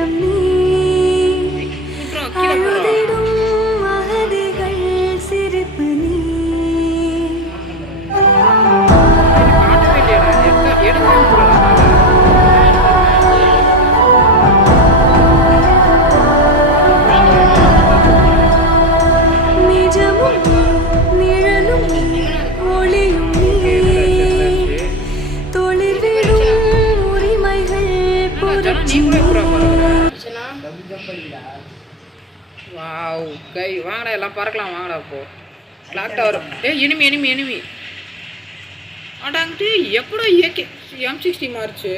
தஞ்சம் நீ அழுதிடும் அகதிகள் சிரிப்பு நீ நிஜமும் நீ நிழலும் நீ ஒளியும் நீ தொழில்விடும் உரிமைகள் பொருட்சி வாவ் கை வாங்கடா எல்லாம் பறக்கலாம் வாங்கடா இப்போ clock tower enemy enemy enemy அடாங்கிட்டு எப்படா ஏகே M60 மாறுச்சு